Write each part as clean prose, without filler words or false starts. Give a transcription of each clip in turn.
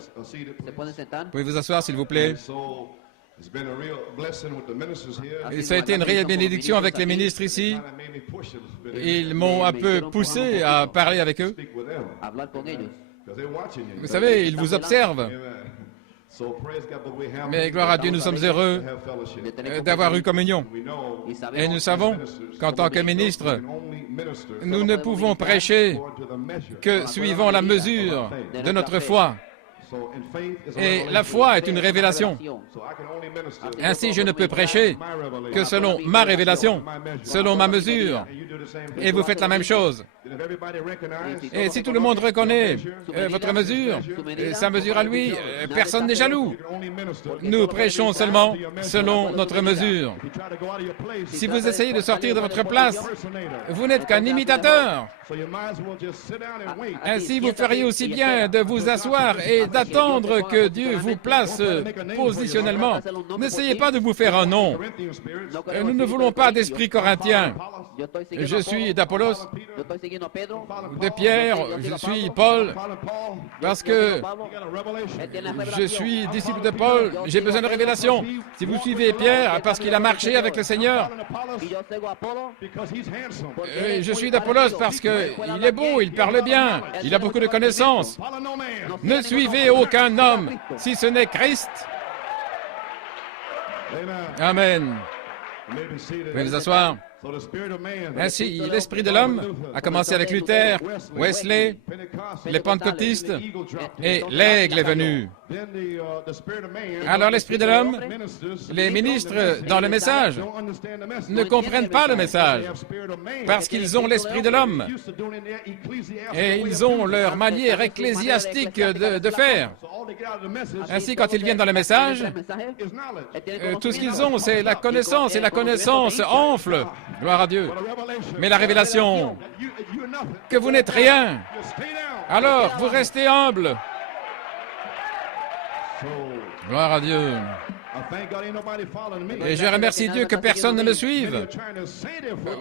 Se pueden sentar. Pouvez vous asseoir, s'il vous plaît. Et ça a été une réelle bénédiction avec les ministres ici. Ils m'ont un peu poussé à parler avec eux. Hablar con ellos. Vous savez, ils vous observent. Mais gloire à Dieu, nous sommes heureux d'avoir eu communion. Et nous savons qu'en tant que ministres, nous ne pouvons prêcher que suivant la mesure de notre foi. Et la foi est une révélation. Ainsi, je ne peux prêcher que selon ma révélation, selon ma mesure. Et vous faites la même chose. Et si tout le monde reconnaît votre mesure, sa mesure à lui, personne n'est jaloux. Nous prêchons seulement selon notre mesure. Si vous essayez de sortir de votre place, vous n'êtes qu'un imitateur. Ainsi, vous feriez aussi bien de vous asseoir et d'attendre que Dieu vous place positionnellement. N'essayez pas de vous faire un nom. Nous ne voulons pas d'esprit corinthien. Je suis d'Apollos, de Pierre, je suis Paul, parce que je suis disciple de Paul, j'ai besoin de révélation. Si vous suivez Pierre, parce qu'il a marché avec le Seigneur, je suis d'Apollos parce qu'il est beau, il parle bien, il a beaucoup de connaissances. Ne suivez aucun homme, si ce n'est Christ. Amen. Vous pouvez vous asseoir. Ainsi, l'esprit de l'homme a commencé avec Luther, Wesley, les pentecôtistes, et l'aigle est venu. Alors l'esprit de l'homme, les ministres dans le message ne comprennent pas le message parce qu'ils ont l'esprit de l'homme et ils ont leur manière ecclésiastique de faire. Ainsi, quand ils viennent dans le message, tout ce qu'ils ont, c'est la connaissance et la connaissance enfle. Gloire à Dieu. Mais la révélation, que vous n'êtes rien, alors vous restez humble. Gloire à Dieu. Et je remercie Dieu que personne ne me suive.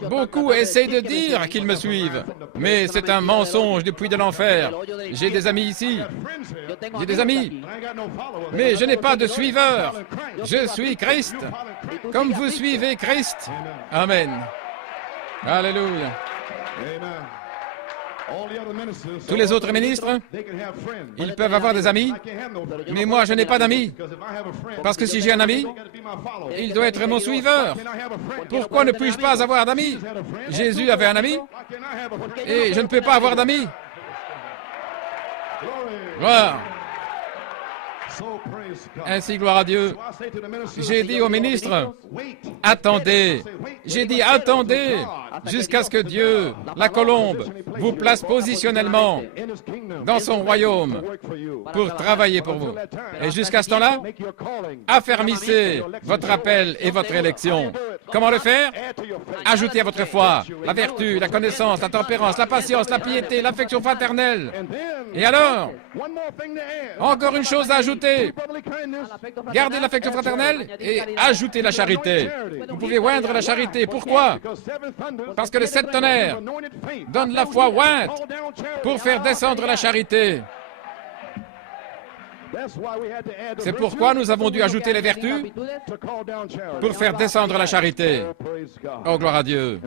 Beaucoup essayent de dire qu'ils me suivent, mais c'est un mensonge du puits de l'enfer. J'ai des amis ici. J'ai des amis. Mais je n'ai pas de suiveurs. Je suis Christ. Comme vous suivez Christ. Amen. Alléluia. Tous les autres ministres, ils peuvent avoir des amis, mais moi je n'ai pas d'amis. Parce que si j'ai un ami, il doit être mon suiveur. Pourquoi ne puis-je pas avoir d'amis? Jésus avait un ami et je ne peux pas avoir d'amis. Gloire. Ainsi, gloire à Dieu. J'ai dit au ministre, attendez. J'ai dit, attendez jusqu'à ce que Dieu, la colombe, vous place positionnellement dans son royaume pour travailler pour vous. Et jusqu'à ce temps-là, affermissez votre appel et votre élection. Comment le faire? Ajoutez à votre foi la vertu, la connaissance, la tempérance, la patience, la piété, l'affection fraternelle. Et alors, encore une chose à ajouter. Gardez l'affection fraternelle et ajoutez la charité. Vous pouvez oindre la charité. Pourquoi? Parce que les 7 tonnerres donnent la foi ointe pour faire descendre la charité. C'est pourquoi nous avons dû ajouter les vertus pour faire descendre la charité. Oh, gloire à Dieu.